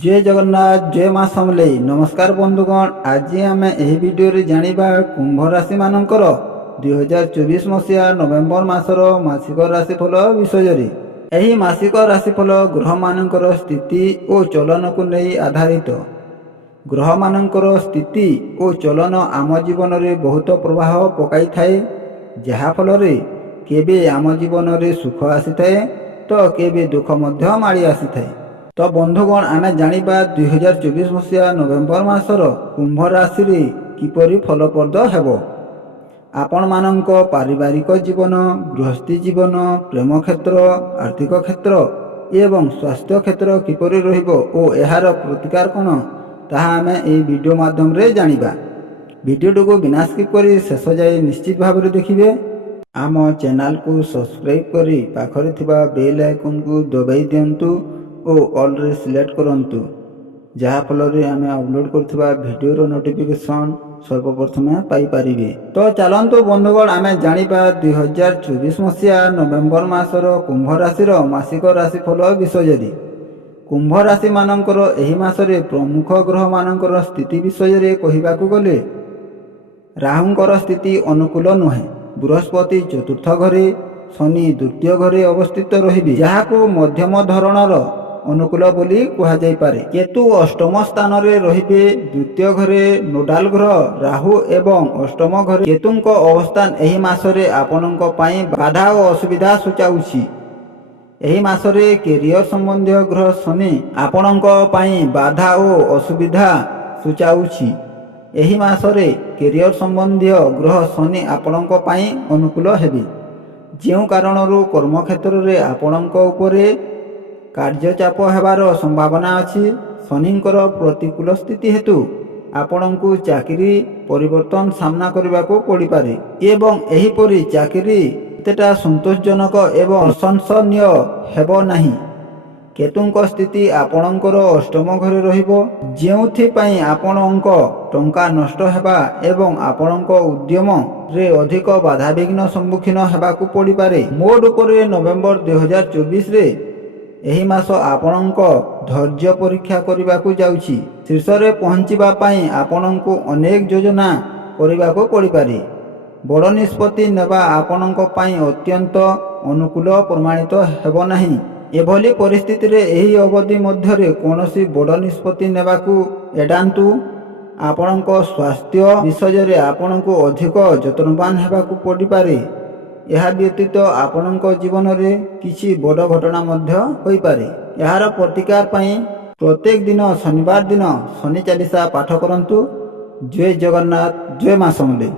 जय जगन्नाथ जय माँ समलेई। नमस्कार बंधुगण, आज आम यह भिडियो जानिबा कुंभ राशि मानकर 2024 मसीहा नवेम्बर मासर मासिक राशिफल विषय। यह मासिक राशिफल ग्रह मानकर स्थिति और चलन को नहीं आधारित। ग्रह मानकर स्थिति और चलन आम जीवन में बहुत प्रभाव पकाई थाए, जहाँफल केबे आम जीवन में सुख आसी थाए तो केबे दुख मध्य माड़ी आसी थाए। तो बंधुगण, आम जानिबा 2024 मसीहा नवेम्बर मासर कुंभ राशि किपरि फलप्रद हेबो। आपण मानक पारिवारिक जीवन, गृहस्थी जीवन, प्रेम क्षेत्र, आर्थिक क्षेत्र एवं स्वास्थ्य क्षेत्र किपरि रहिबो और एहार प्रतिकार कौन ताहा आम एई वीडियो माध्यम रे जानिबा। वीडियो को बिना स्किप करी शेष जाए निश्चित भाव देखिए। आम चैनल को सब्सक्राइब करी पाखरे थिबा बेल आइकन को दबाई दियंतु और ऑल रे सिलेक्ट करंतु, जहाँ फल आम अपलोड करथिबा वीडियो नोटिफिकेशन सर्वप्रथम पाई परिबे। तो चलंतु बंधुगण, आम जानिबा 2024 मसीहा नवेम्बर मासर कुंभ राशि मासिक राशिफल विषय। कुंभ राशि मानकर एही मासरे प्रमुख ग्रह मानकर स्थिति विषय कहिबाकू गले राहुंकर स्थिति अनुकूल नुहे। बृहस्पति चतुर्थ घरे, शनि द्वितीय घरे अवस्थित रहिबे, जहाको मध्यम धरणर अनुकूल बोली कहा जाय पारे। केतु अष्टम स्थान रे रहिबे। द्वितीय घरे नोडाल ग्रह राहु एवं अष्टम घरे केतुंक अवस्थान एही मासरे आपनंक पई बाधा और असुविधा सूचाउछि। एही मासरे कैरियर संबंधी ग्रह शनि आपनंक पई बाधा और असुविधा सूचाउछि। एही मासरे कैरियर संबंधी ग्रह शनि आपनंक पई अनुकूल हेबे, जेउ कारणरू कर्म क्षेत्र रे आपनंक उपरे कार्यचाप हेबार संभावना अछि। शनिंकर प्रतिकूल स्थिति हेतु आपनंकु चाकरी परिवर्तन सामना करने को पड़ पारे एवं एहीपरि चाकरी एतेटा संतोषजनक एवं प्रशंसनीय हेबो नाही। केतुंक स्थिति आपनंकर अष्टम घरे रहिबो, जेउथि आपनंक टंका नष्ट हेबा एवं आपनंक उद्यम रे अधिक बाधाविघ्न सम्मुखीन हेबाकू पड़ पारे। मोड उपरे नवेम्बर 2024 रे एही मास आपनंक धैर्य परीक्षा करबाकू जाउछि। शीर्ष रे पहुँचीबा पई आपनंकु अनेक योजना करबाकू पड़ पारे। बड़ निष्पत्ति नेबा आपनंक पई अत्यंत अनुकूल प्रमाणित हेबो नाही। एभली परिस्थिति रे एही अवधि मध्यरे कोनोसी बड़ निष्पत्ति नेबाकू एडांतु। आपनंक स्वास्थ्य विषय रे आपनंकु अधिक यत्नवान हेबाकू पड़ पारे। यह व्यतीत आपनंक जीवन में किसी बड़ घटना मध्य होई पारे। यार प्रतिकार पई प्रत्येक दिन शनिवार दिन शनि चालीसा पाठ करंतु। जय जगन्नाथ जय माँ समलेई।